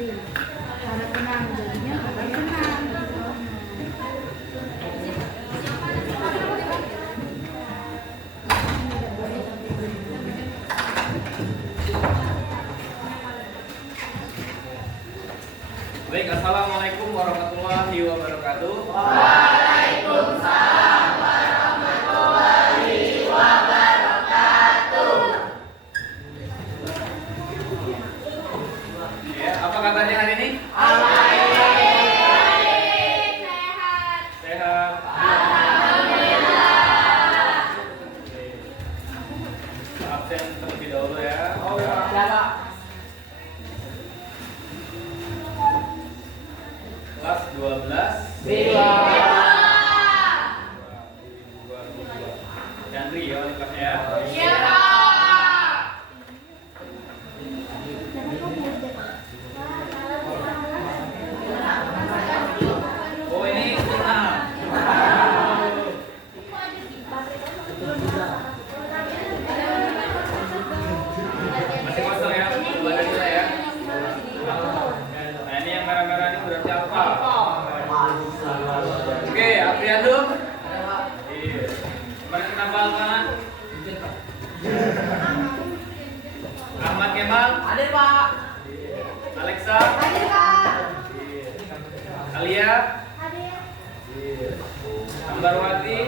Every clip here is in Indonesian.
Harap tenang, jadinya harap tenang. Baik, assalamualaikum warahmatullahi wabarakatuh. Waalaikumsalam warahmatullahi wabarakatuh. Ya, apa kabarnya hari ini? Baik, Sehat. alhamdulillah. Absen terlebih dahulu ya. Kelas 12. Chandri ya kelasnya ya. Iya, Pak. Oh, ini senang. Masih kosong ya, coba dari saya ya. Nah, ini yang merah-merah ini berarti apa? Oke, Apriando. Iya. Kemarin kenapa kanan? Ahmad Kemal. Hadir, Pak. Alexa. Hadir, Pak. Alia. Ambarwati.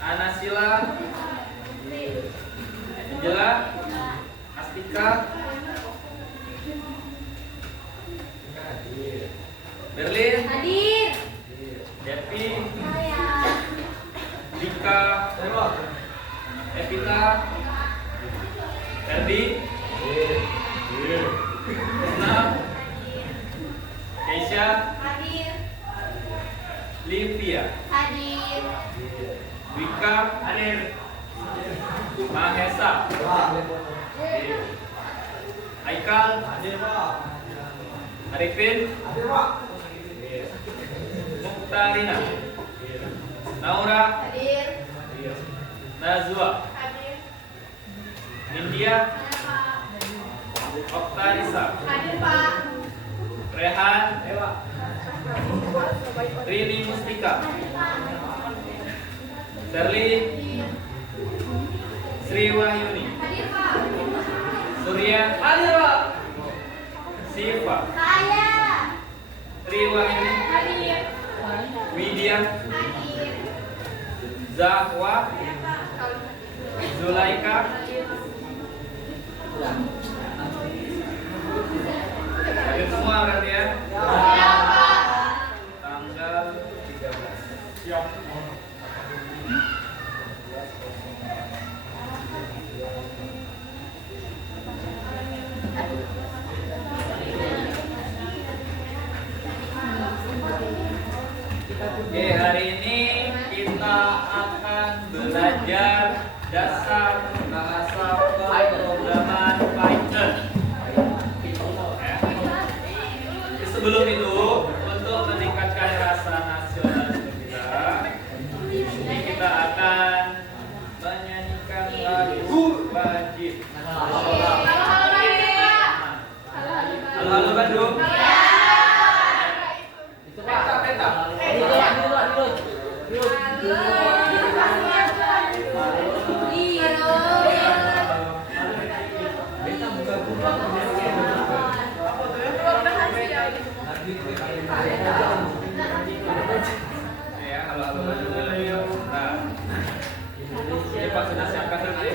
Anasila. Angela. Astika. Berlin. Hadir. Devi. Saya. Dika. Evita. Ferdi. Isna. Keisha. Hadir. Livia. Hadir. Wika. Hadir. Mahesa. Aikal. Hadir, Pak. Arifin. Hadir, Pak. Mukhtarina. Naura. Hadir. Nazwa. Hadir. Nindya. Pak. Oktarisa. Hadir, Pak. Rehan. Pak. Rini Mustika. Hadir, Pak. Serli. Sri Wahyuni. Hadir, Pak. Surya. Hadir, Pak. Siva. Saya. Sri Wahyuni. Hadir. Widya. Hadir. Zahwa. Zulaika. Hadir semua berarti ya. Iya, Pak. Tanggal 13. Siap. Oke, hari ini kita akan belajar dasar bahasa pemrograman Python. Ya. Sebelum itu, untuk meningkatkan rasa nasionalisme kita, ini kita akan menyanyikan lagu wajib. Halo, Bandung, Pak. Halo, halo Bandung. Peta, peta. Ya, halo, halo Bandung. Nah, ini Pak sudah siapkan nanti.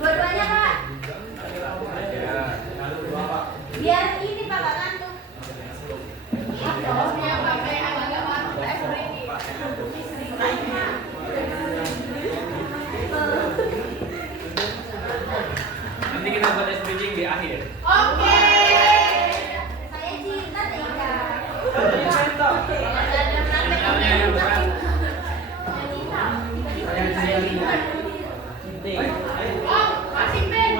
Dua-duanya, Pak. Ya. Biar ini Pak nggak ngantuk. Dia pakai agak-agak ini. Nanti kita buat SBG di akhir. Oke. Saya cinta Tika. Sinyalnya yang berat. Oh, masih pen.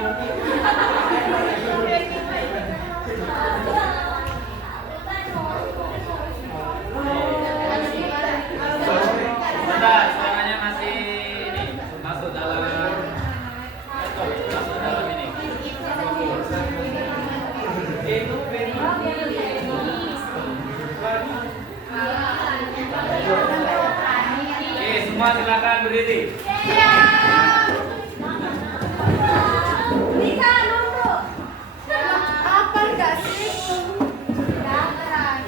Bentar, suaranya masih ini masuk dalam ini. Oke, Andriti. Iya. Bisa nunggu. Apa enggak sih? Jangan.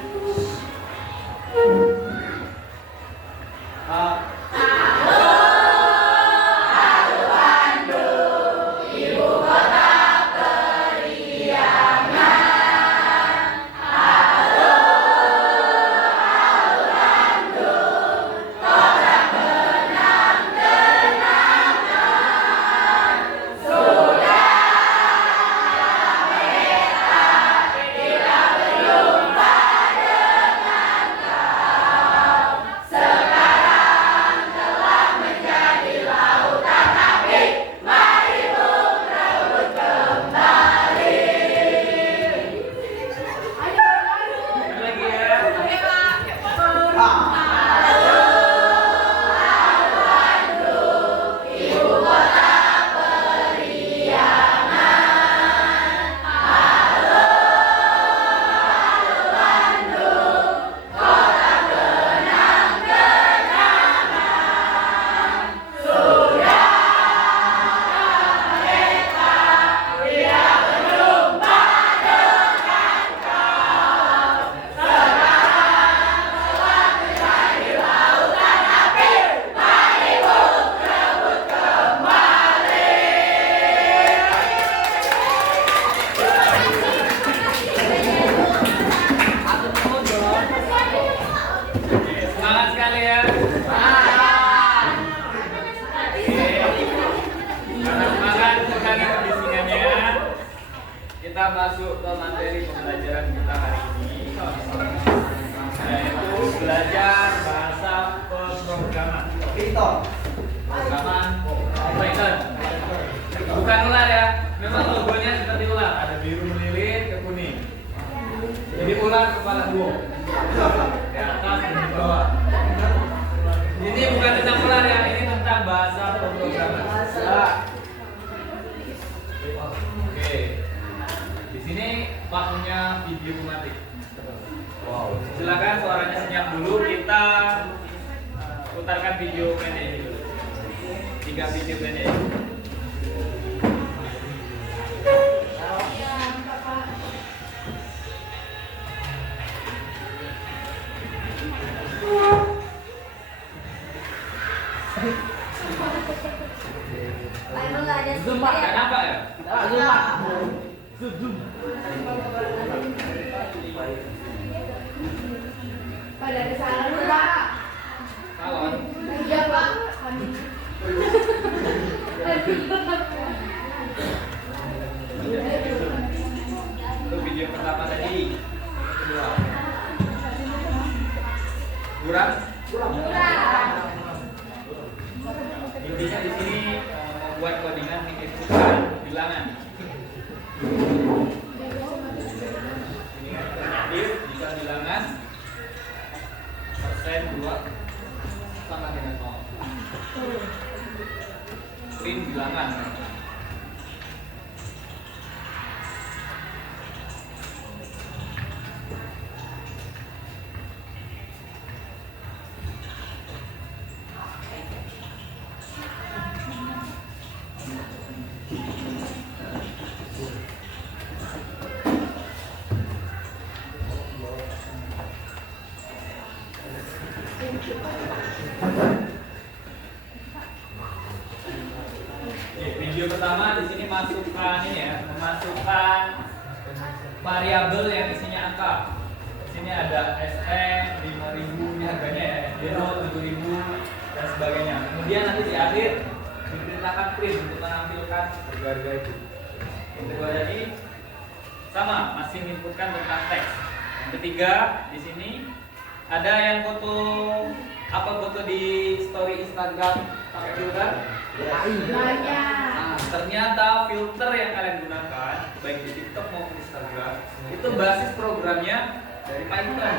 Lagi ya. Semangat sekali ya. Karena semangat sekali pembisingannya. Kita masuk ke materi pembelajaran kita hari ini, yaitu belajar bahasa pemrograman. Pemrograman Python. Bukan ular ya. Memang logonya seperti ular. Ada biru melilit ke kuning. Jadi ular kepala dua. Di atas dan di bawah. Ini bukan tentang ular ya, ini tentang bahasa pemrograman. Oke. Di sini Pak punya video matik. Wow. Silakan suaranya senyap dulu. Kita putarkan video pendek ini dulu. 3 video pendek. Pak, emang nggak ada Zoom Pak, speaker ya, kenapa ya? Pada ada salah lu, Pak. Salon. Iya, Pak. Itu video pertama tadi. Kedua. Kurang? Intinya di sini membuat codingan menginputkan bilangan. Ini alternatif jika bilangan persen 2 sama dengan 0. Print bilangan. Video pertama di sini masukkan ini ya, memasukkan variabel yang isinya angka. Di sini ada SN 5.000 ini harganya ya, Deno 7.000 dan sebagainya. Kemudian nanti di akhir diperintahkan print untuk menampilkan harga itu. Yang kedua tadi sama, masih menginputkan tentang teks. Yang ketiga di sini ada yang foto foto di story Instagram pakai filter. Nah, ternyata filter yang kalian gunakan baik di TikTok maupun Instagram itu basis programnya dari Python.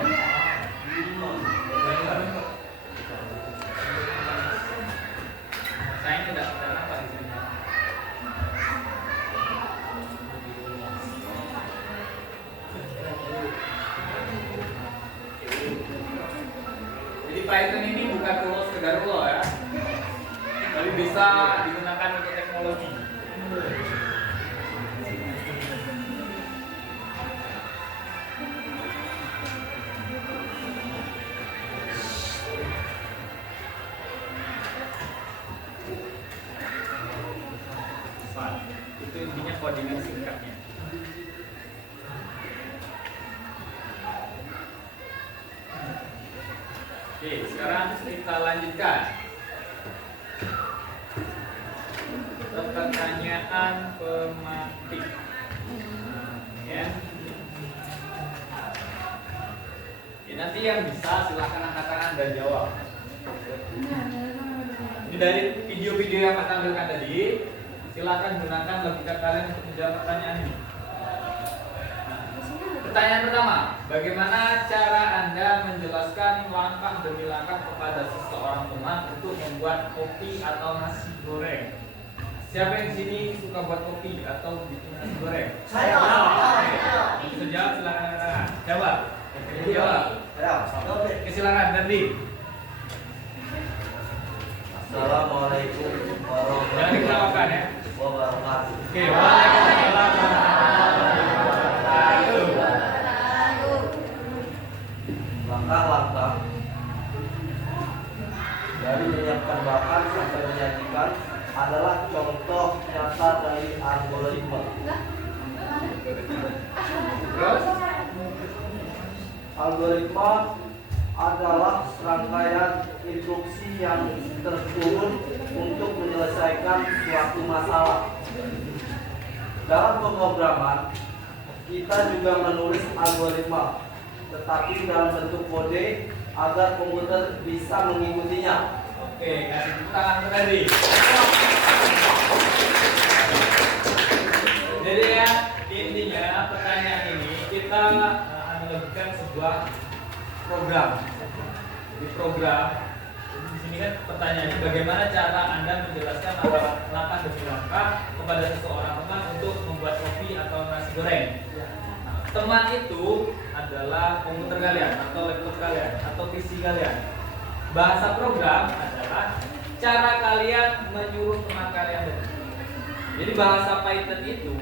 Saya ini udah apa di sini? Jadi Python ini bukan tools sekedar ya. bisa digunakan untuk teknologi. Itu intinya codingan singkatnya. Oke, sekarang kita lanjutkan. Pertanyaan pematik. Ya. Ya, nanti yang bisa silahkan angkat tangan dan jawab. Ini dari video-video yang Pak tampilkan tadi, silakan gunakan logika kalian untuk menjawab pertanyaan ini. Pertanyaan pertama, bagaimana cara Anda menjelaskan langkah demi langkah kepada seseorang teman untuk membuat kopi atau nasi goreng? Siapa yang di sini suka buat kopi atau bikin nasi goreng? Saya. Bisa jawab, silakan angkat tangan. Jawab. Jawab. Oke, silakan ganti. Assalamualaikum Jangan diketawakan ya. wabarakatuh. Oke, waalaikumsalam warahmatullahi wabarakatuh. Langkah-langkah dari menyiapkan bahan sampai menyajikan adalah contoh nyata dari algoritma. Terus? Algoritma adalah serangkaian instruksi yang tersusun untuk menyelesaikan suatu masalah. Dalam pemrograman, kita juga menulis algoritma, tetapi dalam bentuk kode agar komputer bisa mengikutinya. Oke, kasih tepuk tangan untuk tadi. Jadi ya, intinya pertanyaan ini kita analogikan sebuah program. Jadi program, di sini kan pertanyaannya bagaimana cara Anda menjelaskan langkah demi langkah kepada seseorang teman untuk membuat kopi atau nasi goreng. Nah, teman itu adalah komputer kalian atau laptop kalian atau PC kalian. Bahasa program adalah cara kalian menyuruh teman kalian bekerja. Jadi bahasa Python itu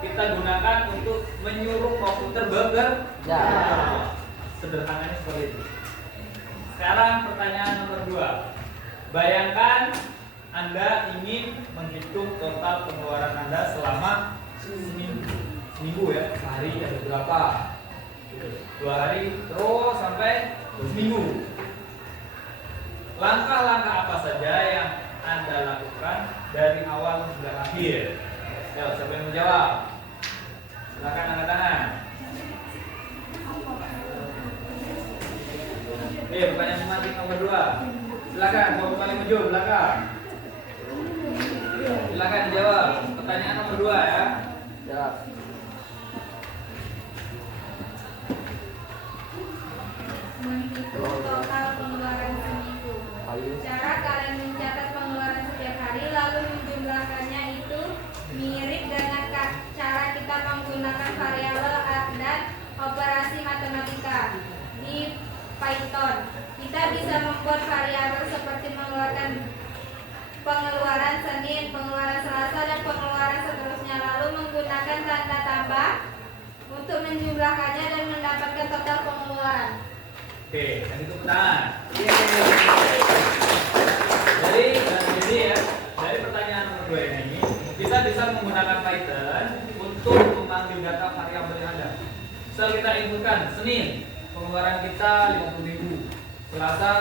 kita gunakan untuk menyuruh komputer bekerja. Sederhananya seperti itu. Sekarang pertanyaan nomor 2. Bayangkan Anda ingin menghitung total pengeluaran Anda selama seminggu ya. Sehari ada berapa? 2 hari terus sampai seminggu. Langkah-langkah apa saja yang Anda lakukan dari awal hingga akhir? Ya, siapa yang menjawab? Silakan angkat tangan. Pertanyaan pematik nomor 2. Silakan, bawa paling maju belakang. Silakan dijawab. Pertanyaan nomor 2 ya. Ya. Menghitung total pengeluaran seminggu. Cara kalian mencatat pengeluaran setiap hari lalu menjumlahkannya itu mirip dengan cara kita menggunakan variabel dan operasi matematika di Python. Kita bisa membuat variabel seperti mengeluarkan pengeluaran Senin, pengeluaran Selasa, dan pengeluaran seterusnya, lalu menggunakan tanda tambah untuk menjumlahkannya dan mendapatkan total pengeluaran. Oke, kasih tepuk tangan. Jadi ya, dari pertanyaan nomor 2 ini, kita bisa menggunakan Python untuk memanggil data variabel Anda. Misal kita inputkan Senin, pengeluaran kita 50.000, Selasa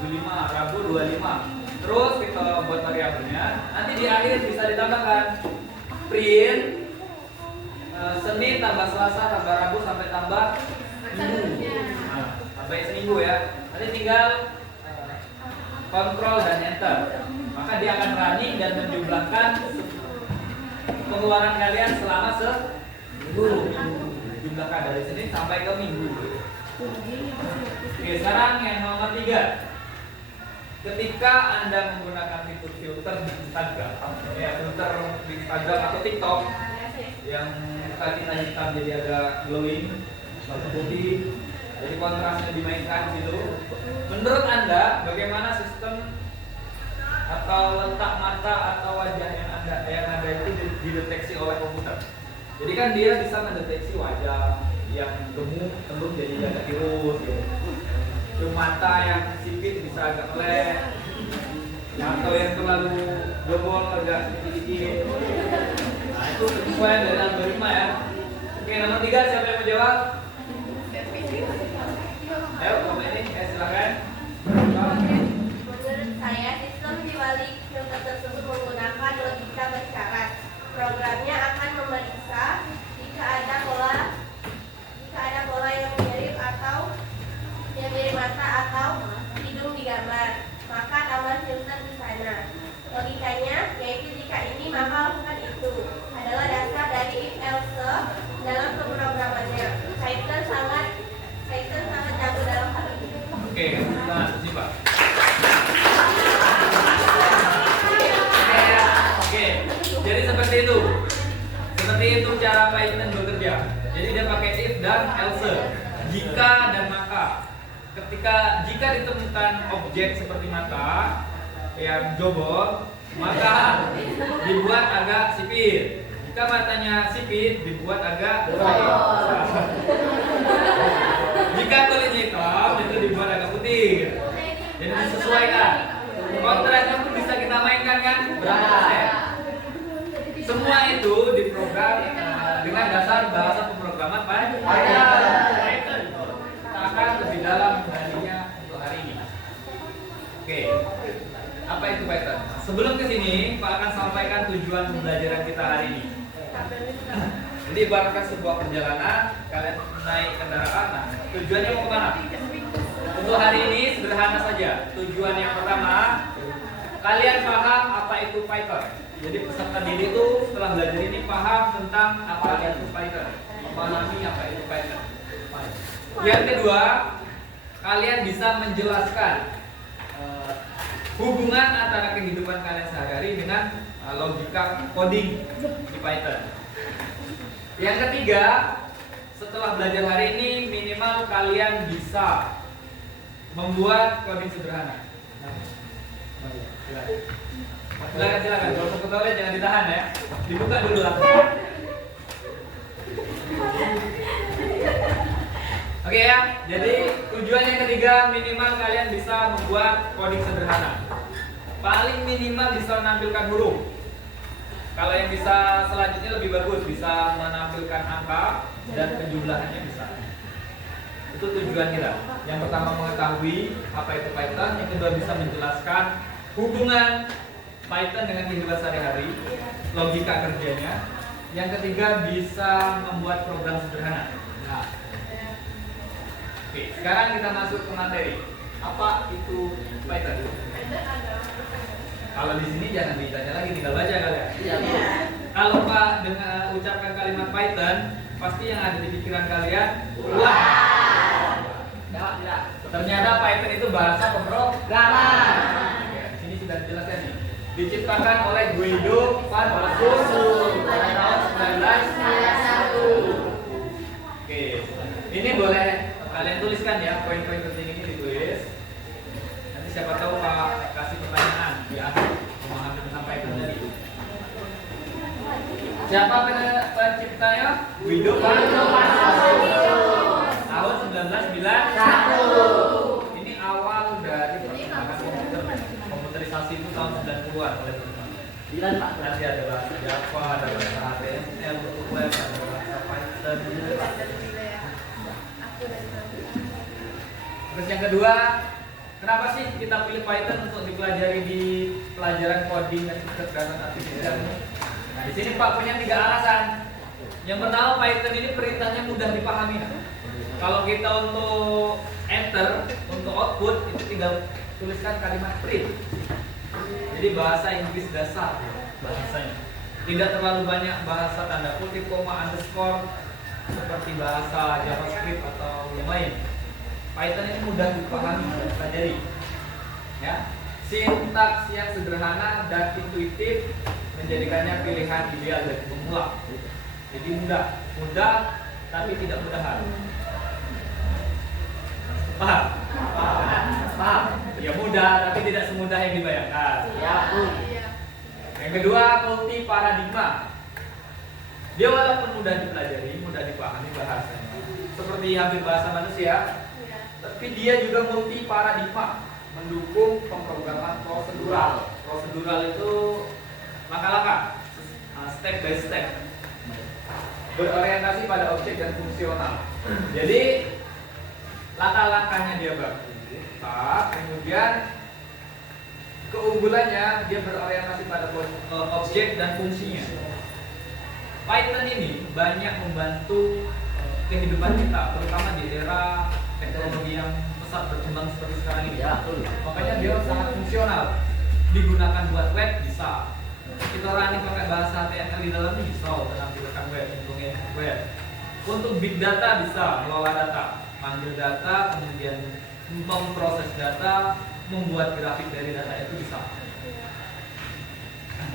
75, Rabu 25. Terus kita buat variabelnya. Nanti di akhir bisa ditambahkan print Senin tambah Selasa tambah Rabu sampai tambah Minggu. Nah, sampai seminggu ya. Nanti tinggal kontrol dan enter. Maka dia akan running dan menjumlahkan pengeluaran kalian selama seminggu. Jumlahkan dari Senin sampai ke Minggu. Oke, sekarang yang nomor 3. Ketika Anda menggunakan fitur filter di Instagram, ya filter di Instagram atau TikTok yang tadi hitam jadi agak glowing, warna putih, jadi kontrasnya dimainkan gitu. Menurut Anda, bagaimana sistem atau letak mata atau wajah yang ada itu dideteksi oleh komputer. Jadi kan dia bisa mendeteksi wajah yang gemuk cenderung jadi agak tirus gitu. Terus mata yang sipit bisa agak melek, atau yang terlalu jebol agak sedikit. Nah itu penyesuaian dari algoritma ya. Oke, nomor 3 siapa yang mau jawab? Ayo komen ini, silakan. Menurut saya, sistem di balik filter tersebut menggunakan logika bersyarat. Programnya akan memeriksa jika ada pola yang mirip mata atau hidung di gambar, maka tambah filter di sana. Logikanya yaitu jika ini maka lakukan itu adalah dasar dari if else dalam pemrogramannya. Python sangat jago dalam hal ini. Oke, terima kasih Pak. Oke, jadi seperti itu. Seperti itu cara Python bekerja. Jadi dia pakai if dan else, jika dan maka. Jika ditemukan objek seperti mata yang jobol, maka dibuat agak sipit. Jika matanya sipit, dibuat agak besar. Jika kulitnya hitam, itu dibuat agak putih. Jadi disesuaikan. Kontrasnya pun bisa kita mainkan kan? Berapa persen? Semua itu diprogram dengan dasar bahasa pemrograman Python. Kita akan lebih dalam mengenalinya untuk hari ini. Oke, apa itu Python? Sebelum ke sini, Pak akan sampaikan tujuan pembelajaran kita hari ini. Jadi ibaratkan sebuah perjalanan, kalian naik kendaraan, nah, tujuannya mau kemana? Untuk hari ini sederhana saja. Tujuan yang pertama, kalian paham apa itu Python. Jadi peserta didik itu setelah belajar ini paham tentang apa itu Python, memahami apa itu Python. Yang kedua, kalian bisa menjelaskan hubungan antara kehidupan kalian sehari-hari dengan logika coding di Python. Yang ketiga, setelah belajar hari ini minimal kalian bisa membuat coding sederhana. Silakan. Kalau mau ke toilet jangan ditahan ya. Dibuka dulu lah. Oke ya. Jadi tujuan yang ketiga minimal kalian bisa membuat coding sederhana. Paling minimal bisa menampilkan huruf. Kalau yang bisa selanjutnya lebih bagus, bisa menampilkan angka dan penjumlahannya bisa. Itu tujuan kita. Yang pertama mengetahui apa itu Python, yang kedua bisa menjelaskan hubungan Python dengan kehidupan sehari-hari, logika kerjanya. Yang ketiga bisa membuat program sederhana. Nah. Oke, sekarang kita masuk ke materi. Apa itu Python? Kalau di sini jangan ditanya lagi, tinggal baca kalian. Iya. Kalau Pak dengan ucapkan kalimat Python, pasti yang ada di pikiran kalian wah. Ternyata Python itu bahasa pemrograman. Di sini sudah dijelaskan nih. Diciptakan oleh Guido van Rossum pada tahun 1991. Oke, ini boleh kalian tuliskan ya, poin-poin penting ini ditulis. Nanti siapa tahu Pak kasih pertanyaan di akhir memahami tentang Python tadi. Siapa penciptanya? Guido van Rossum. Tahun 1991. Ini awal dari perkembangan komputerisasi itu tahun 90-an oleh teman-teman. Nanti ada bahasa Java, ada bahasa HTML, web, ada bahasa Python. Terus yang kedua, kenapa sih kita pilih Python untuk dipelajari di pelajaran coding dan kecerdasan artifisial? Nah, di sini Pak punya 3 alasan. Yang pertama, Python ini perintahnya mudah dipahami. Kalau kita untuk enter, untuk output, itu tinggal tuliskan kalimat print. Jadi bahasa Inggris dasar bahasanya. Tidak terlalu banyak bahasa tanda kutip, koma, underscore seperti bahasa JavaScript atau yang lain. Python ini mudah dipahami dan dipelajari. Ya, sintaks yang sederhana dan intuitif menjadikannya pilihan ideal dari pemula. Jadi mudah tapi tidak mudahan. Paham? Paham. Ya mudah, tapi tidak semudah yang dibayangkan. Ya, Bu. Yang kedua, multi paradigma. Dia walaupun mudah dipelajari, mudah dipahami bahasanya, seperti hampir bahasa manusia, tapi dia juga multi paradigma, mendukung pemrograman prosedural. Prosedural itu langkah-langkah, step by step, berorientasi pada objek dan fungsional. Jadi langkah-langkahnya dia bagus, kemudian keunggulannya dia berorientasi pada objek dan fungsinya. Python ini banyak membantu kehidupan kita, terutama di era teknologi yang pesat berkembang seperti sekarang ini. Ya, Makanya dia sangat fungsional. Digunakan buat web bisa. Kita running pakai bahasa HTML di dalamnya bisa menampilkan web, untuk web. Untuk big data bisa mengelola data, manggil data, kemudian memproses data, membuat grafik dari data itu bisa.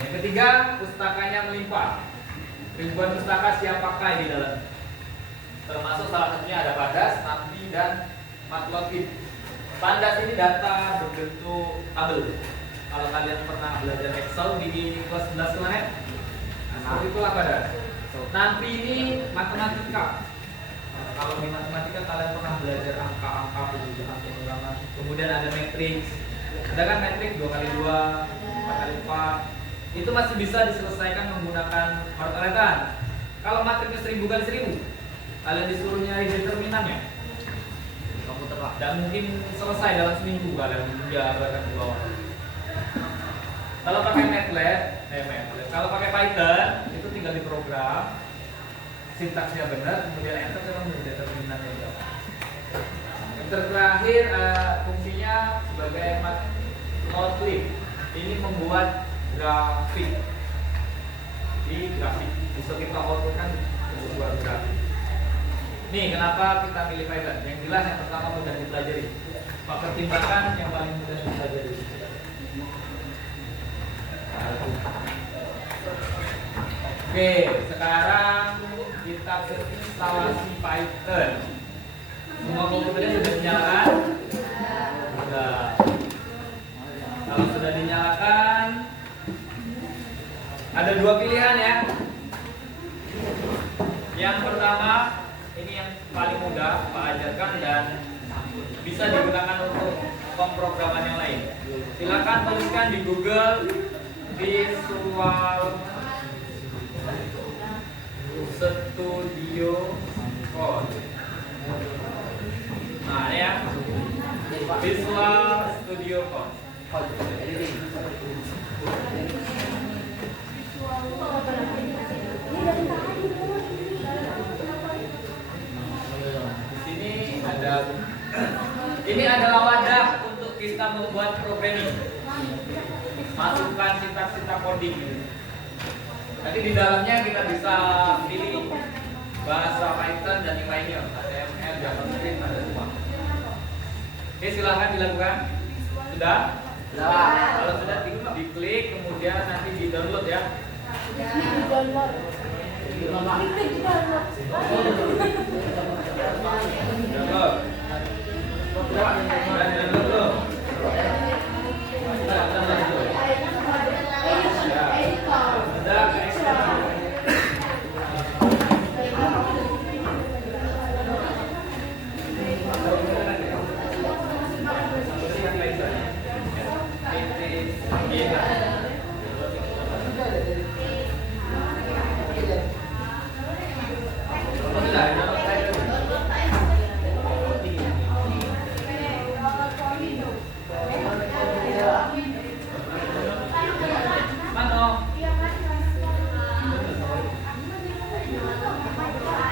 Yang ketiga, pustakanya melimpah. Ribuan pustaka siap pakai di dalam. Termasuk salah satunya ada Pandas, NumPy, dan Matplotlib. Pandas ini data berbentuk tabel. Kalau kalian pernah belajar Excel di kelas 11 kemarin, seperti itulah Pandas. NumPy ini matematika. Kalau di matematika kalian pernah belajar angka-angka, pengulangan, pengulangan. Kemudian ada matriks. Ada kan matriks 2x2, 4x4. Itu masih bisa diselesaikan menggunakan coret-coretan. Kalau matriksnya 1000x1000, kalian disuruh nyari determinannya, dan mungkin selesai dalam seminggu kalian udah bahkan di bawah. Kalau pakai MATLAB, kalau pakai Python itu tinggal diprogram, sintaksnya benar, kemudian enter kita menjadi determinannya berapa. Yang terakhir fungsinya sebagai Matplotlib. Ini membuat grafik. Di grafik bisa kita outputkan sebuah grafik. Nih, kenapa kita pilih Python? Yang jelas yang pertama mudah dipelajari. Pak pertimbangkan yang paling mudah dipelajari. Oke, sekarang kita instalasi Python. Semua komputernya sudah dinyalakan? Sudah. Kalau sudah dinyalakan, ada dua pilihan ya. Yang pertama, ini yang paling mudah Pak ajarkan dan bisa digunakan untuk pemrograman yang lain. Silakan tuliskan di Google Visual Studio Code. Nah ya, Visual Studio Code. Ini adalah wadah untuk kita membuat programming. Masukkan sintak-sintak coding. Nanti di dalamnya kita bisa pilih bahasa Python dan yang lainnya, HTML, JavaScript, ada semua. Oke, silahkan dilakukan. Sudah? Kalau sudah diklik, kemudian nanti di download ya. Download. Download.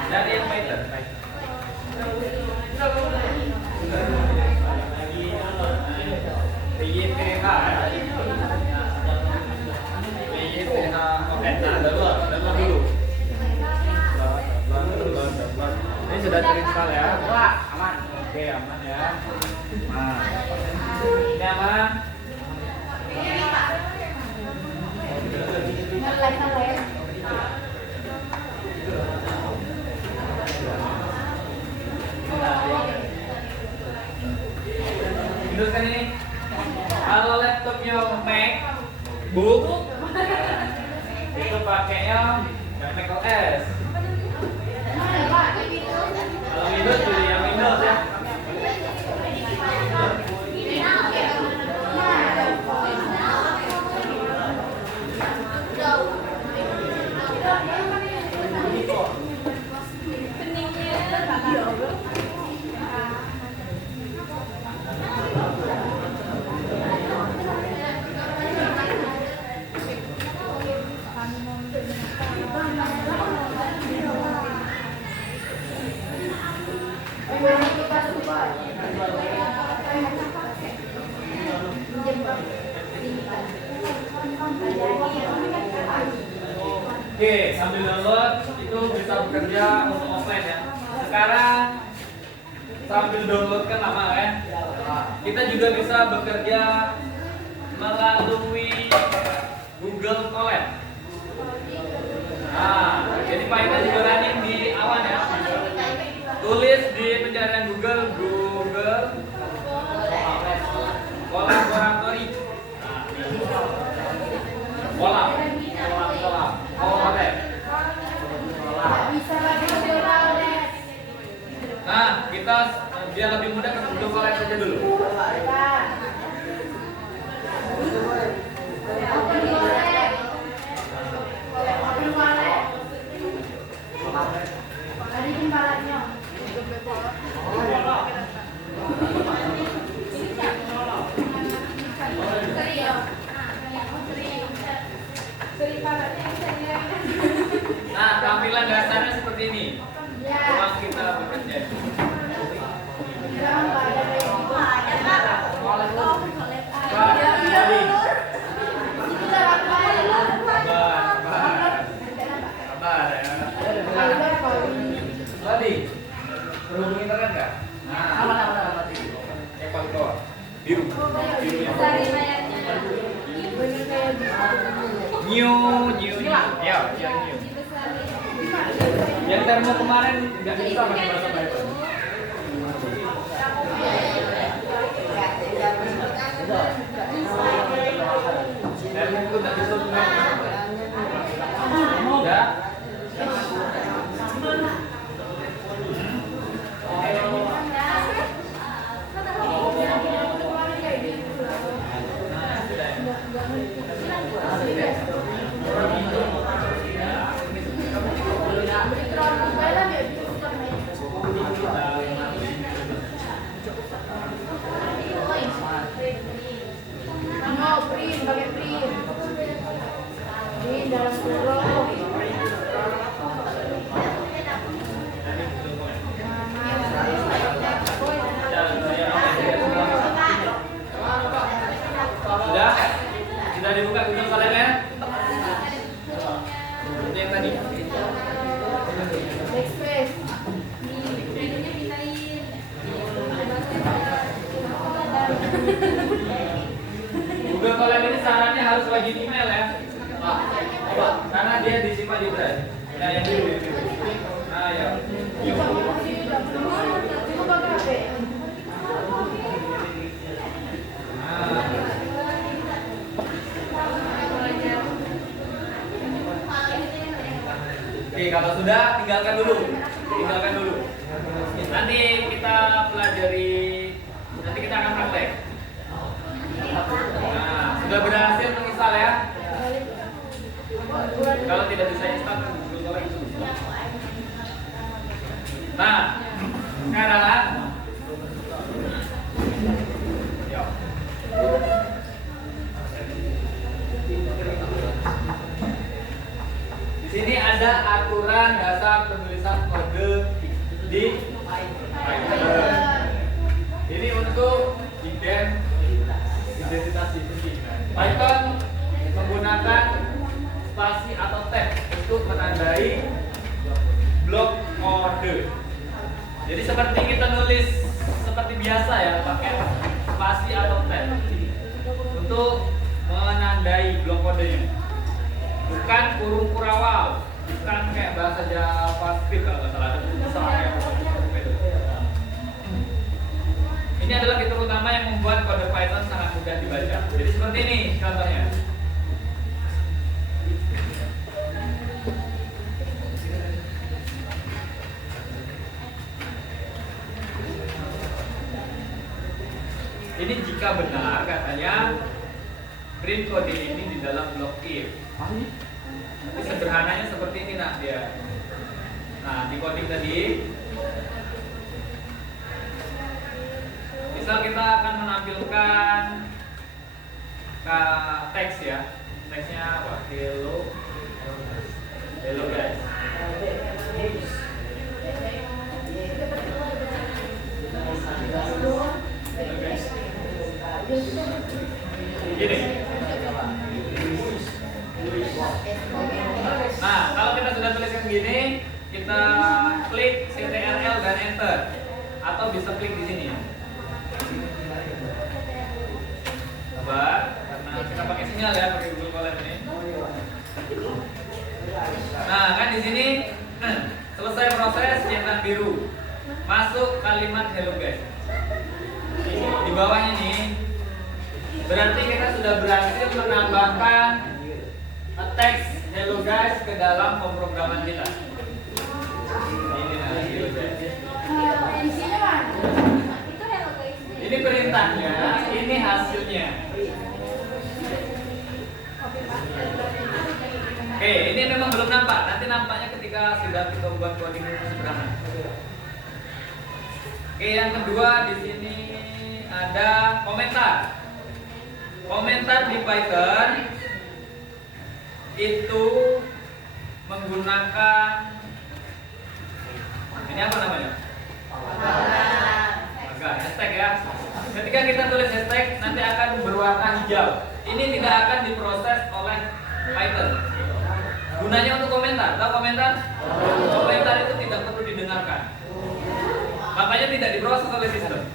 Dari yang Python. PYPH dulu. Ini sudah terinstall ya. Wah, aman. Oke, aman ya. Nah, ini aman. Windows kan ini. Kalau laptopnya MacBook itu pakainya Mac OS. Kalau Windows pilih yang Windows ya. Oke, sambil download itu bisa bekerja untuk offline ya. Sekarang sambil download kan lama ya. Kita juga bisa bekerja melalui Google Colab. Nah, jadi filenya juga running di awan ya. Tulis di pencarian Google Kolaboratory. Kolab. Nah, kita biar lebih mudah ke Google Colab saja dulu. Nah, tampilan dasarnya seperti ini. Ruang kita bekerja. Sabar ya. Tadi berhubung internet nggak? Nah, apa yang paling bawah biru. New. Ya, yang new. Yang termo kemarin nggak bisa pakai bahasa Bible. Termo itu nggak bisa udah. Dalam kurung. Sudah dibuka Google Colab-nya? Itu yang tadi. Next page. Google Colab ini sarannya harus login email ya. Karena dia disimpan di drive. Nah, yang biru. Nah, ya. Oke, kalau sudah tinggalkan dulu. Nanti kita pelajari, nanti kita akan praktek. Nah, sudah berhasil menginstal ya. Kalau tidak bisa install, Google Colab itu. Nah, sekarang di sini ada aturan dasar penulisan kode di Python. Ini untuk identitas diri. Python menggunakan spasi atau tab untuk menandai blok kode. Jadi seperti kita nulis seperti biasa ya, pakai spasi atau tab untuk menandai blok kodenya. Bukan kurung kurawal, bukan kayak bahasa JavaScript kalau nggak salah, itu. Ini adalah fitur utama yang membuat kode Ini jika benar katanya print kode ini di dalam blok if. Tapi sederhananya seperti ini nak dia. Nah, di coding tadi misal kita akan menampilkan teks ya. Teksnya apa? Hello guys. Gini. Nah, kalau kita sudah tuliskan gini, kita klik Ctrl dan Enter, atau bisa klik di sini. Sabar, karena kita pakai sinyal ya, pakai Google Colab ini. Nah, kan di sini selesai proses centang biru, masuk kalimat hello guys. Di bawahnya nih, berarti kita sudah berhasil menambahkan teks hello guys ke dalam pemrograman kita. Ini hello guys. Ini perintahnya, ini hasilnya. Oke, ini memang belum nampak. Nanti nampaknya ketika sudah kita buat coding sederhana. Oke, yang kedua di sini ada komentar. Komentar di Python itu menggunakan ini apa namanya? Agak hashtag ya. Ketika kita tulis hashtag nanti akan berwarna hijau. Ini tidak akan diproses oleh Python. Gunanya untuk komentar. Tahu komentar? Komentar itu tidak perlu didengarkan. Makanya tidak diproses oleh sistem.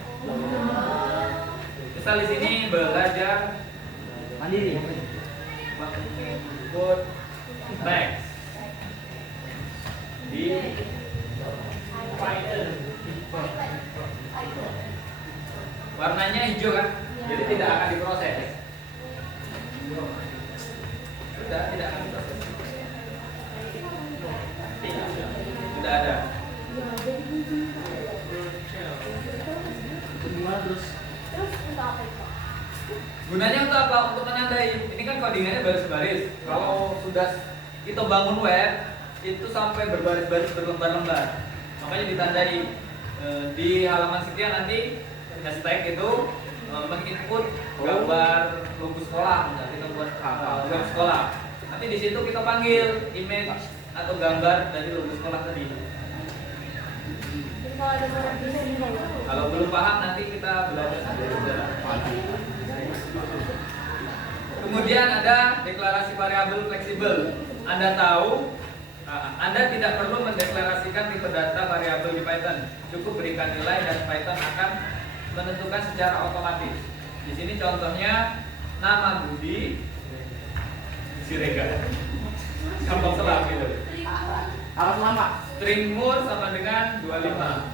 Misal di sini belajar mandiri. Good text di Python. Warnanya hijau kan? Jadi tidak akan diproses. Sudah tidak akan diproses. Tidak ada. Gunanya untuk apa? Untuk menandai. Ini kan codingannya baris-baris. Kalau sudah kita bangun web, itu sampai berbaris-baris berlembar-lembar. Makanya ditandai di halaman sekian nanti hashtag itu menginput gambar logo sekolah. Misalnya kita buat web sekolah. Nanti di situ kita panggil image atau gambar dari logo sekolah tadi. Kalau belum paham nanti kita belajar sendiri. Kemudian ada deklarasi variabel fleksibel. Anda tahu, Anda tidak perlu mendeklarasikan tipe data variabel di Python. Cukup berikan nilai dan Python akan menentukan secara otomatis. Di sini contohnya nama Budi Siregar. Gampang selap gitu. Alas lama. String mur sama dengan 25.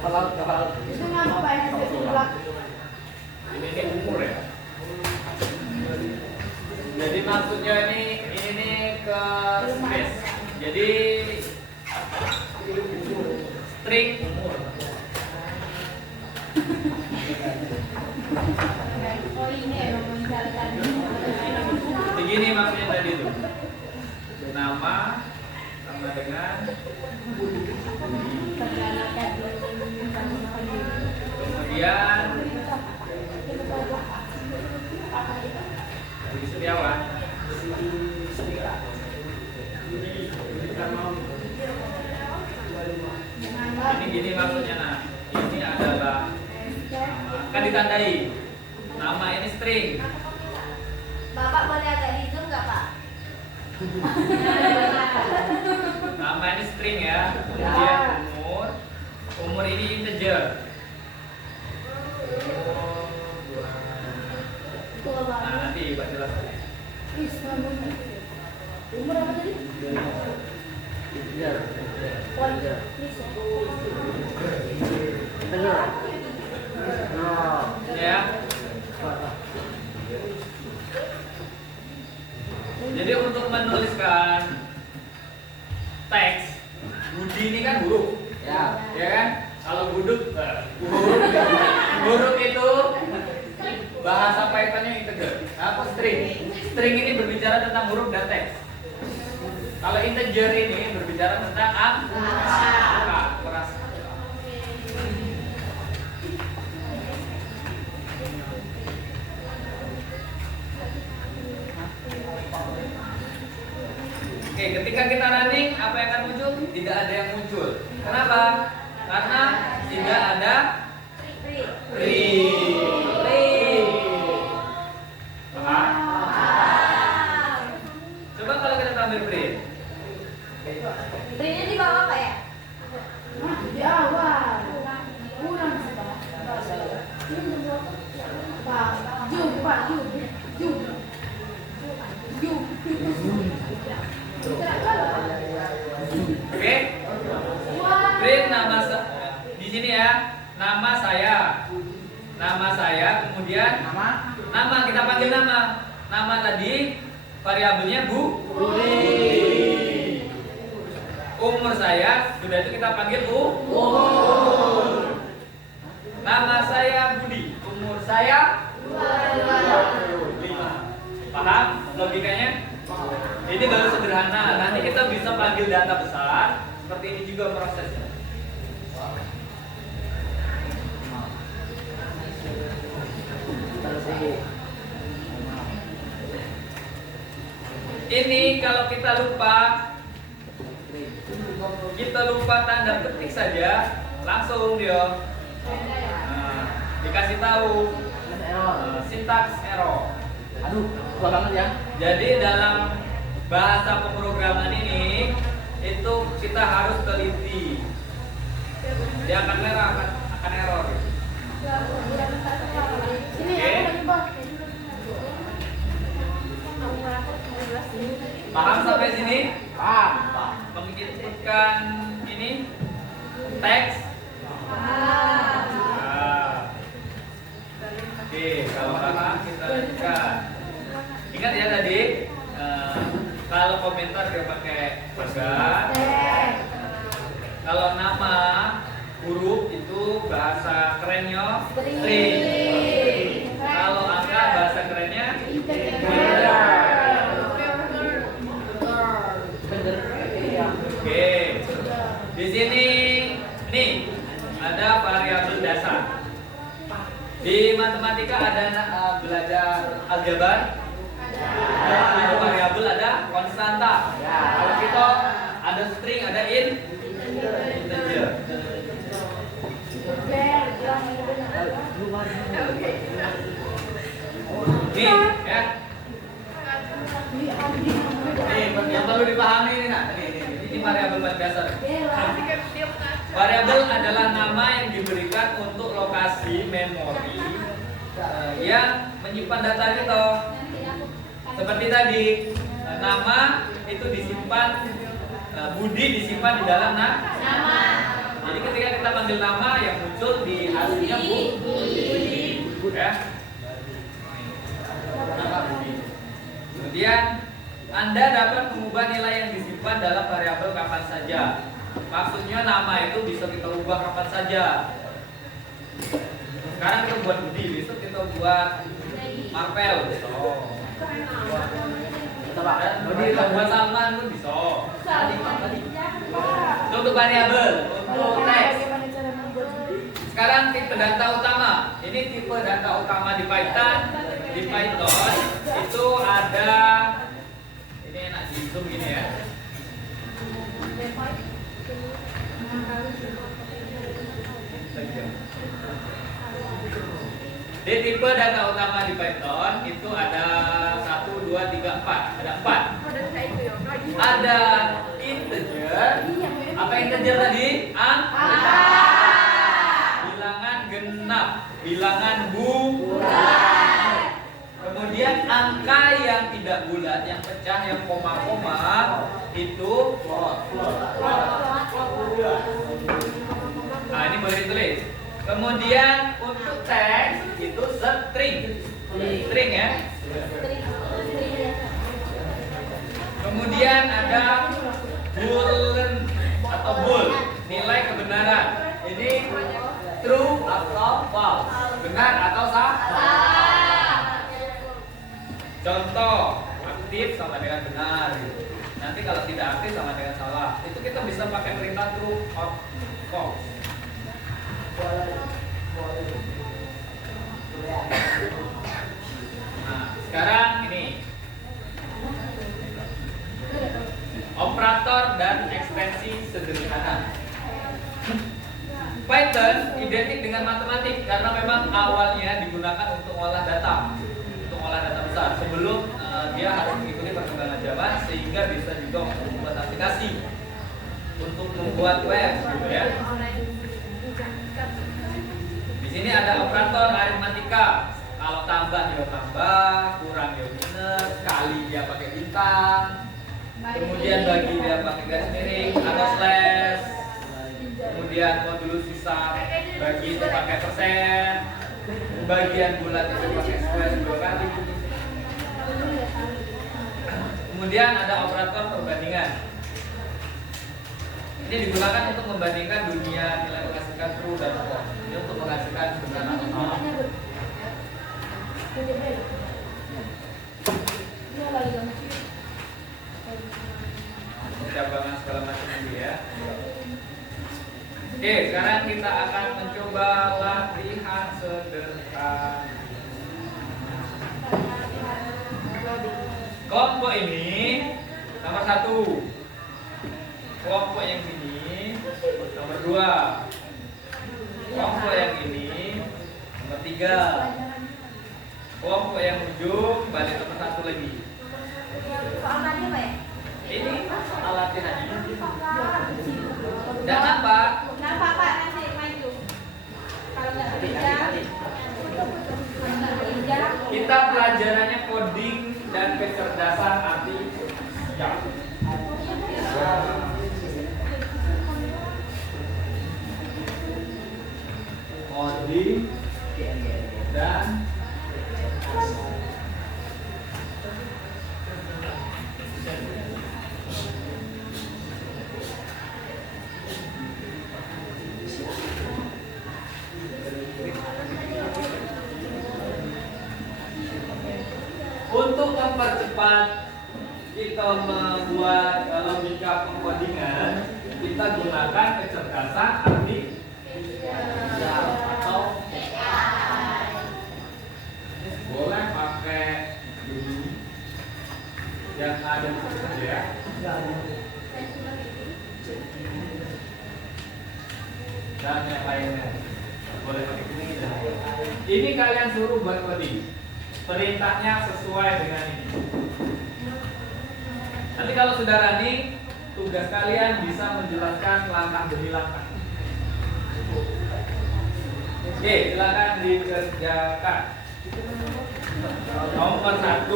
Kapal. Itu nama Pak yang ada di belakang. Ini umur ya. Jadi maksudnya ini ke space. Jadi string umur. Oh ini ya mencarikan. Begini maksudnya tadi itu. Nama sama dengan kemudian Budi Setiawan. Ini gini maksudnya, nah ini adalah kan ditandai nama, ini string. Bapak boleh agak di zoom nggak Pak? Nama ini string ya, kemudian umur ini integer. Nah nanti Pak jelaskan. Umur apa tadi? Ya. Jadi untuk menuliskan teks, Budi ini kan huruf, ya kan? Kalau huruf itu bahasa Pythonnya integer. Apa string? String ini berbicara tentang huruf dan teks. Kalau integer ini berbicara tentang angka. Oke, ketika kita running, apa yang akan muncul? Tidak ada yang muncul. Kenapa? Karena tidak ada paham? Coba kalau kita tampil print. Printnya di bawah apa ya? Di awal. Kurang sih, Pak. Pak, Oke. Print di sini ya. Nama saya, kemudian nama kita panggil nama. Nama tadi variabelnya Budi. Umur saya, sudah itu kita panggil umur. Nama saya Budi, umur saya 25. Paham logikanya? Ini baru sederhana. Nanti kita bisa panggil data besar. Seperti ini juga prosesnya. Ini kalau kita lupa tanda ketik saja, langsung dia dikasih tahu syntax error. Aduh, susah banget ya. Jadi dalam bahasa pemrograman ini itu kita harus teliti. Dia akan merah, akan error. Oke. Paham sampai sini? Paham. Menginputkan ini teks. Oke, kalau paham kita lanjutkan. Ingat ya tadi, kalau komentar dia pakai pagar. Kalau nama huruf itu bahasa kerennya string. Kalau angka bahasa kerennya integer. Oke. Di sini nih ada variabel dasar. Di matematika ada belajar aljabar. Ada variabel, ada konstanta. Kalau kita ada string, ada integer. Nih, ya. Nih, yang perlu dipahami ini nak. Ini variabel dasar. Variabel adalah nama yang diberikan untuk lokasi memori yang menyimpan data kita. Seperti tadi, nama itu disimpan, Budi disimpan di dalam nama. Jadi ketika kita panggil nama yang muncul di hasilnya Budi. Ya. Nama Budi. Kemudian Anda dapat mengubah nilai yang disimpan dalam variabel kapan saja. Maksudnya nama itu bisa kita ubah kapan saja. Sekarang kita buat Budi, besok kita buat Marvel. Budi kita buat Salman pun bisa. Itu untuk variabel, untuk teks. Sekarang tipe data utama. Ini tipe data utama di Python. Di Python itu ada, ini enak di zoom gini ya. Di tipe data utama di Python itu ada 1, 2, 3, 4. Ada 4. Ada integer. Apa integer tadi? Angka. Bilangan genap. Bilangan bulat. Kemudian angka yang tidak bulat, yang pecah, yang koma-koma itu float. Nah, ini boleh ditulis. Kemudian untuk teks itu string. String ya. Kemudian ada boolean atau bool, nilai kebenaran. Ini benar atau salah? Salah. Contoh, aktif sama dengan benar gitu. Nanti kalau tidak aktif sama dengan salah. Itu kita bisa pakai perintah true or false. Nah, sekarang ini operator dan ekstensi sederhana. Python identik dengan matematik karena memang awalnya digunakan untuk olah data, besar sebelum dia harus mengikuti perkembangan zaman sehingga bisa juga untuk membuat aplikasi, untuk membuat web, gitu ya. Di sini ada operator aritmatika. Kalau tambah dia tambah, kurang dia minus, kali dia pakai bintang, kemudian bagi dia pakai garis miring atau slash, kemudian modulus sisa bagi itu pakai persen, bagian bulat itu pakai slash 2 kali. Kemudian ada operator perbandingan. Ini digunakan untuk membandingkan dunia nilai menghasilkan true dan false. Ini untuk menghasilkan benar atau salah. Cabangan segala macam ini ya. Oke, sekarang kita akan mencoba latihan sederhana. Kelompok ini nomor 1. Kelompok yang ini nomor 2. Kelompok yang ini nomor 3. Kelompok yang ujung balik nomor 1 lagi. Soal tadi apa ya? Ini latihannya. Dan apa? Kenapa Pak nanti maju? Kalau nggak kerja, Kita pelajarannya coding dan kecerdasan artifisial. Coding dan untuk mempercepat kita membuat logika pengkodingan, kita gunakan kecerdasan artifisial atau boleh pakai ini yang ada di sini ya. Dan yang lainnya boleh pakai ini. Ini kalian suruh buat coding. Perintahnya sesuai dengan ini. Nanti kalau sudah running, tugas kalian bisa menjelaskan langkah demi langkah. Oke, silakan dikerjakan. Nomor 1,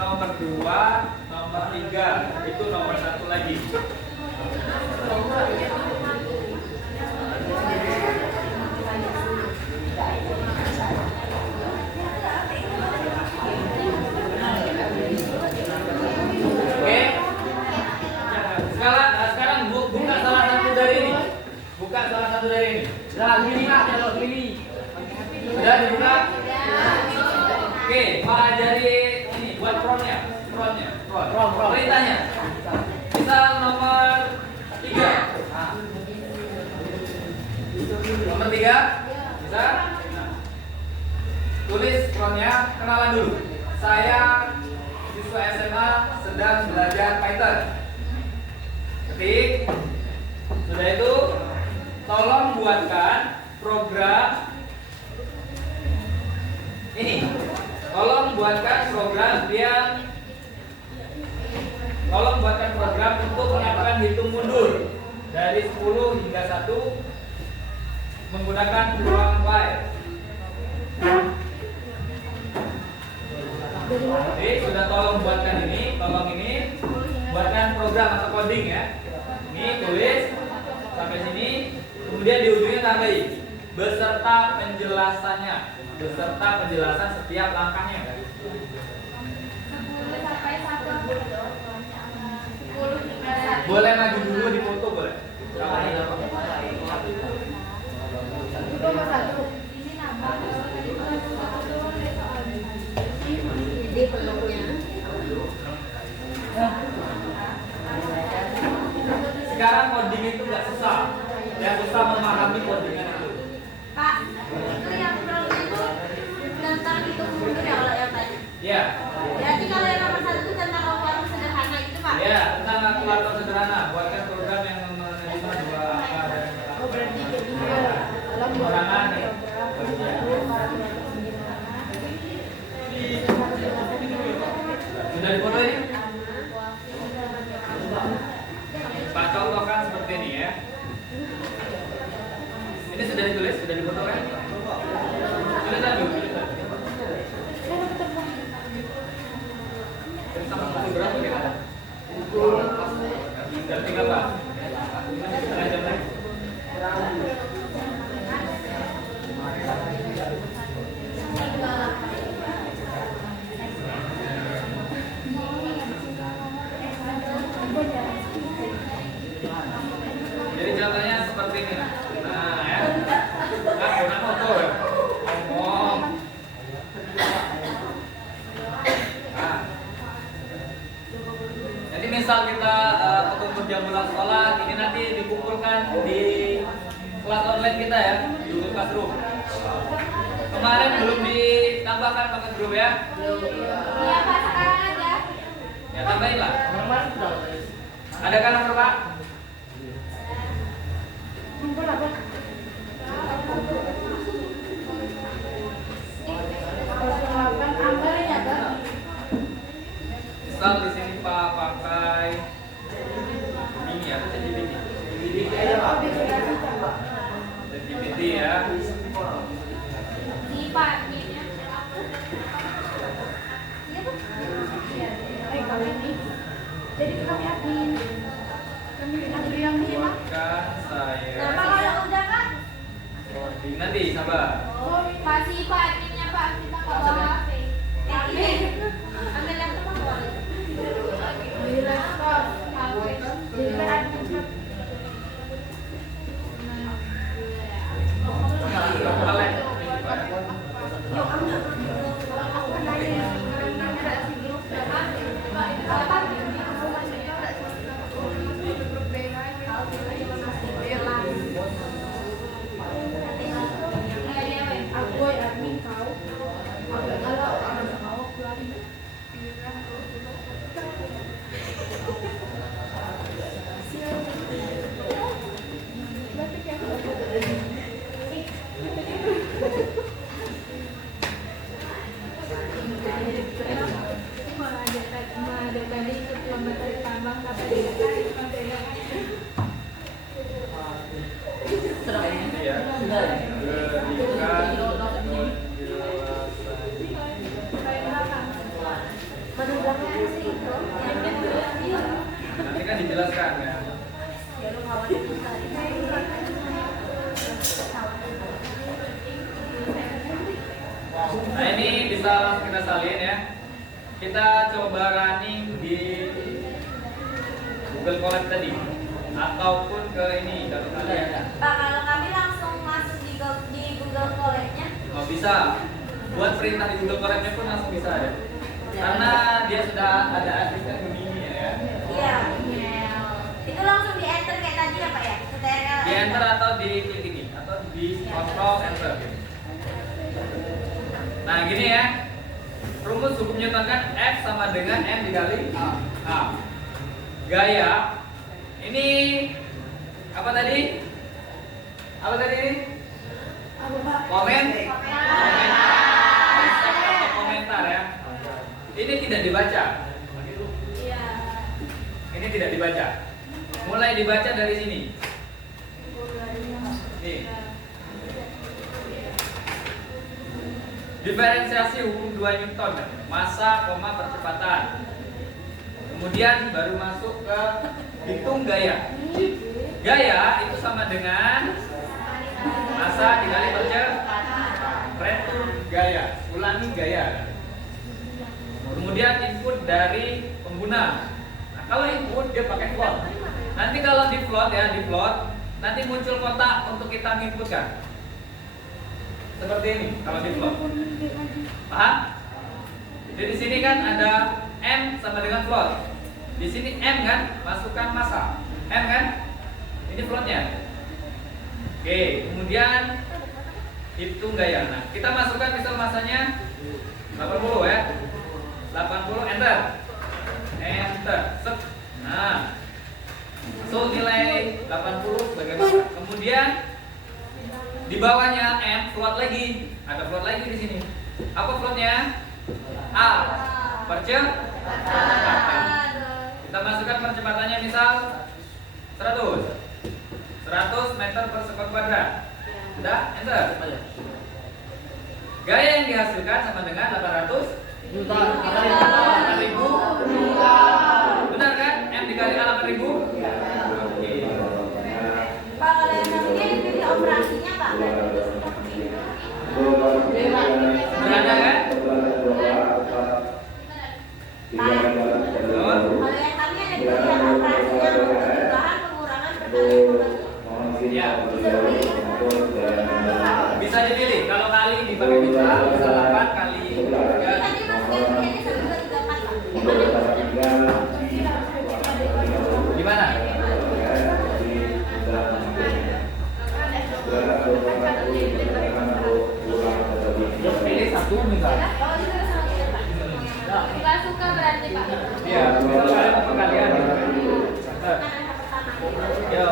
nomor 2, nomor 3. Itu nomor 1 lagi. Sekarang buka salah satu dari ini. Buka salah satu dari ini. Sudah dibuka? Oke, pelajari ini buat frontnya. Perintahnya. Misal nomor 3. Nomor 3 bisa? Nah. Tulis frontnya, kenalan dulu. Saya siswa SMA sedang belajar Python. Ketik. Sudah itu, tolong buatkan program ini. Tolong buatkan program untuk menyiapkan hitung mundur dari 10 hingga 1 menggunakan ruang while. Jadi sudah tolong buatkan ini, buatkan program atau coding ya. Ini tulis sampai sini, kemudian di ujungnya tambahin beserta penjelasannya, beserta penjelasan setiap langkahnya. Boleh maju dulu di foto boleh. Itu nomor 1. Ini nambah. bisa memahami codingan itu. Pak, itu yang belum itu tentang hitung mundur ya kalau yang tadi. Ya, Berarti kalau yang nomor 1 itu tentang kalkulator sederhana itu Pak. ya tentang kalkulator sederhana. Buatkan program yang menerima dua angka dan Oh, berarti jadi dalam pengurangan ya. Sudah difoto ini? Pak contohkan seperti ini ya. Ini sudah ditulis, sudah difoto kan? Tulisan dulu, tulisan. Sama pukul berapa kita? Jam 3 Pak. Setengah jam lagi. Jadi contohnya seperti ini. Nah, ya. Nah, pernah foto ya? Ngomong. Nah. Jadi misal kita ketemu jam pulang sekolah, ini nanti dikumpulkan di kelas online kita ya, di Google Classroom. Kemarin belum ditambahkan pakai grup ya? Iya Pak, sekarang aja. Ya tambahin lah. Ada kan nomor Pak? Kumpul apa? Persilakan ambilnya kan? Misal di sini Pak pakai ini ya, ChatGPT ya. Di Pak, ini. Iya Pak. Kali ini. Jadi kami admin. Kami admin yang ini Pak. Buatkan saya. Nah, Pak kalau udah Pak. Nanti sabar. Oh, masih Pak adminnya Pak, kita nggak bawa HP. Ini ambil laptop Pak. Di laptop. Jadi kan admin. Aku admin kau. Kalau orang mau keluar. Ya. Berikan nanti kan dijelaskan ya. Nah ini bisa langsung kita salin ya. Kita coba running di Google Colab tadi ataupun ke ini kalau kalian ya. Pak, kalau kami langsung masuk di Google Colab-nya. Oh bisa. Buat perintah di Google Colab-nya pun langsung bisa ya. Karena dia sudah ada asisten begini ya. Iya. Itu langsung di enter kayak tadi ya Pak ya? CTRL. Di enter atau di klik ini atau di control enter gitu. Nah gini ya. Rumus hukum Newton kan F sama dengan M dikali A. Gaya ini apa tadi? Apa tadi ini? Komentar atau komentar ya. Ini tidak dibaca. Iya. Ini tidak dibaca. Mulai dibaca dari sini. Nih. Diferensiasi hukum 2 Newton, massa, percepatan. Kemudian baru masuk ke hitung gaya. Gaya itu sama dengan massa dikali percepatan gaya. Ulangi gaya. Kemudian input dari pengguna. Nah, kalau input dia pakai float. Nanti kalau di float ya, nanti muncul kotak untuk kita inputkan. Seperti ini kalau di float. Paham? Jadi di sini kan ada M sama dengan float. Di sini M kan, masukkan massa. M kan? Ini floatnya. Oke, kemudian hitung gaya. Nah, kita masukkan misal masanya 80 ya. 80 enter. Enter. Set. Nah. So nilai 80 bagaimana? Kemudian di bawahnya M float lagi. Ada float lagi di sini. Apa floatnya? A. Percepatan. Kita masukkan percepatannya misal 100 meter per sekon kuadrat. Udah, enter. Gaya yang dihasilkan sama dengan 800 Juta. 8.000. Benar kan? M dikali A 8.000. Oke. Pak, kalau yang namanya dipilih operasinya Pak. Sederhana kan? Betul. Kalau yang kami ada dipilih operasinya perubahan pengurangan perkalian pembagian. Ya. Bisa dipilih. Kalau kali dibagi bisa 8 kali 3. Tadi masukkan ini sampai 24 Pak. Gimana? Pilih satu misal. Oh, itu sama kita Pak. Nggak suka berarti Pak. Iya, misal kalian perkalian. Enter. Yo.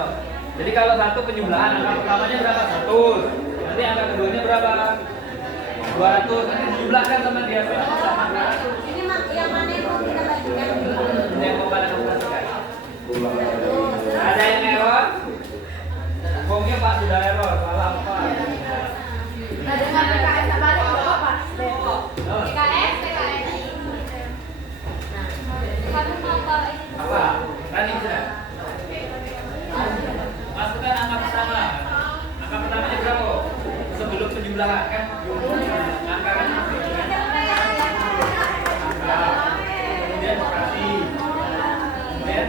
Jadi kalau satu penjumlahan, angka pertamanya berapa? 100. Nanti angka keduanya berapa? 200. Nanti dijumlahkan sama dia sama. Ini yang mana yang mau kita bagikan? Yang mau pada operasikan. Ada yang error? Bomnya Pak sudah error, salah apa? Nah, dengan PKS balik nggak apa-apa. PKS, PKS. Nah, kamu mau apa? Apa? Running sudah. Masukkan angka pertama. Angka pertamanya berapa? Sebelum penjumlahan kan? Angka kan? Kemudian operasi. Kemudian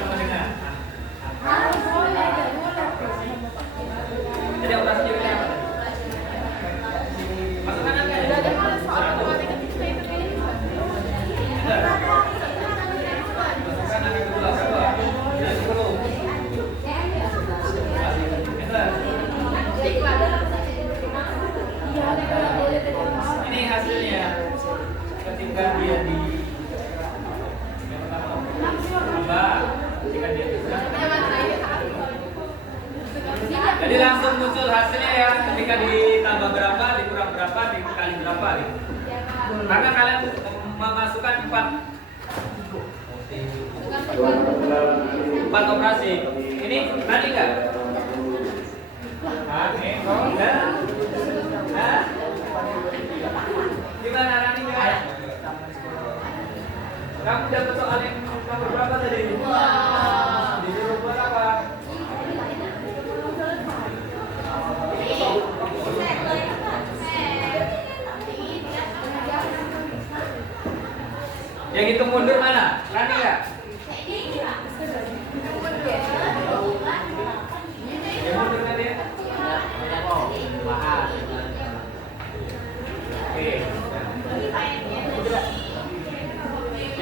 sama dengan. Jadi operasinya pilih apa? Masukkan angka ya. Masukkan angka kedua berapa? Dari 10. Ini hasilnya ketika dia di yang pertama tambah ketika dia bisa. Jadi langsung muncul hasilnya ya ketika ditambah berapa, dikurang berapa, dikali berapa gitu. Karena kalian memasukkan 4 operasi. Ini tadi enggak? Enggak. Hah? Gimana running guys? Kamu dapat soal yang nomor berapa tadi? Disuruh buat apa? Yang itu mundur mana? Running enggak? Yang mundur tadi ya? Oke.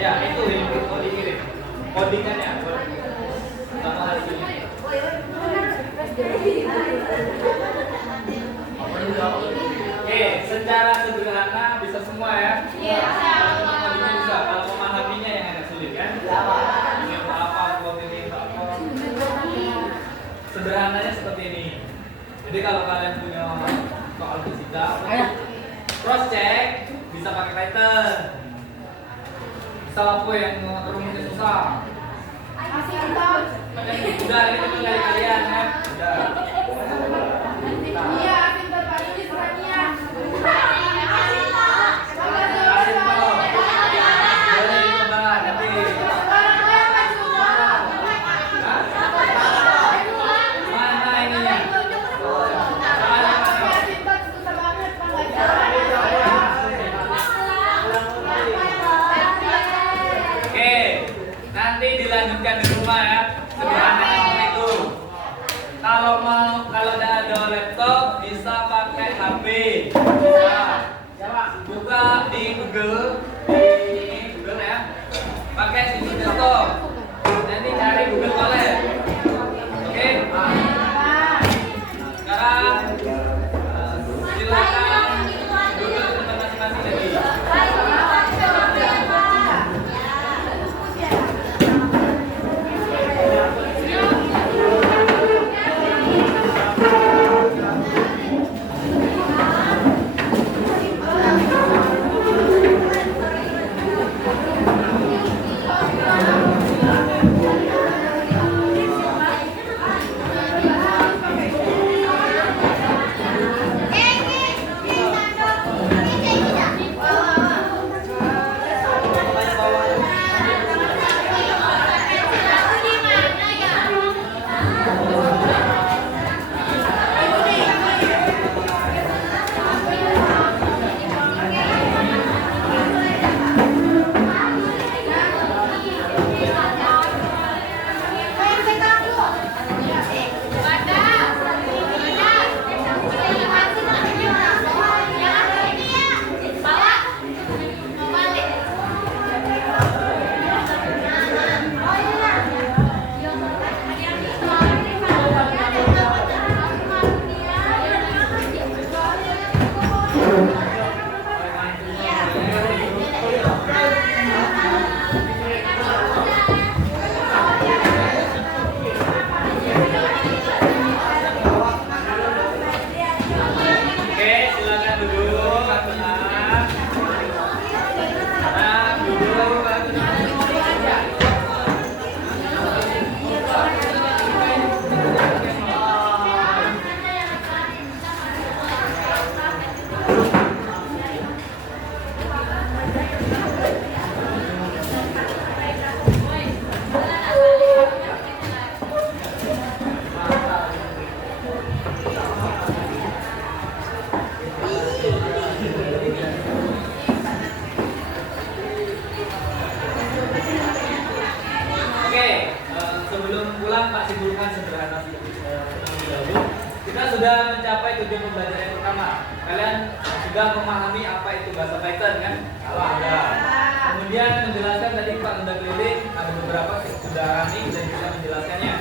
Ya, itu yang mau dikirim. Codingannya. Sama hari ini. Oke, secara sederhana bisa semua ya? Iya. Codingnya bisa. Kalau memahaminya yang agak sulit kan? Ini apa, plot ini, apa. Sederhananya seperti ini. Jadi kalau kalian punya soal fisika, cross check bisa pakai Python. Misal apa yang rumusnya susah? Udah, ini cuma dari kalian ya. Udah. Iya, pintar Pak Yudi sebenarnya. Kasih Pak. Boleh dicoba nanti. Mana ininya? Oke, nanti dilanjutkan di rumah ya. Sederhananya seperti itu. Kalau ada laptop bisa pakai HP. Bisa. Buka di Google, di Google ya. Pakai situs desktop. Nanti cari Google Wallet. Oke? Kita sudah mencapai tujuan pembelajaran yang pertama. Kalian sudah memahami apa itu bahasa Python kan? Kalau ada. Kemudian menjelaskan tadi Pak sudah keliling, ada beberapa sudah running dan bisa menjelaskannya.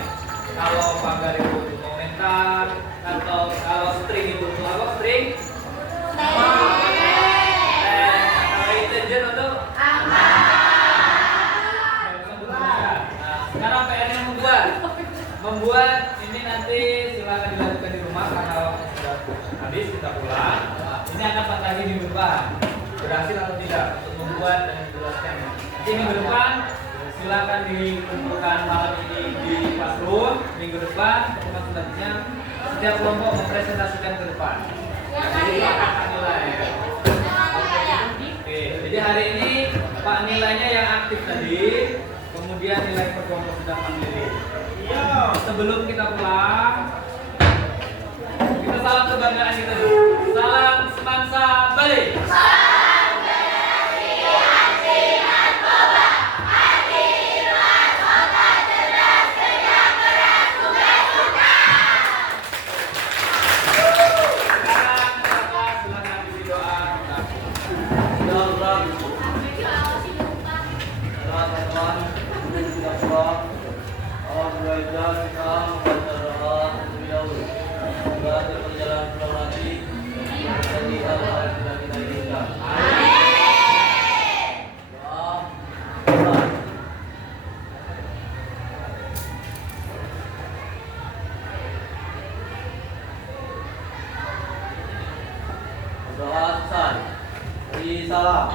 Kalau pagar itu untuk komentar atau kalau string itu untuk apa? String? Kalau integer untuk sekarang PR-nya membuat ini nanti silakan dilakukan di rumah karena waktu sudah habis kita pulang. Ini akan patahin minggu depan berhasil atau tidak untuk membuat dan menjelaskannya. Nanti minggu depan silakan dikumpulkan malam ini di classroom. Minggu depan pertemuan selanjutnya setiap kelompok mempresentasikan ke depan. Jadi akan nilai. Oke, jadi hari ini Pak nilainya yang aktif tadi. Kemudian nilai per kelompok sudah memilih. Sebelum kita pulang, kita salam kebanggaan kita dulu. Salam semansa Bali. Doa selesai. Beri salam.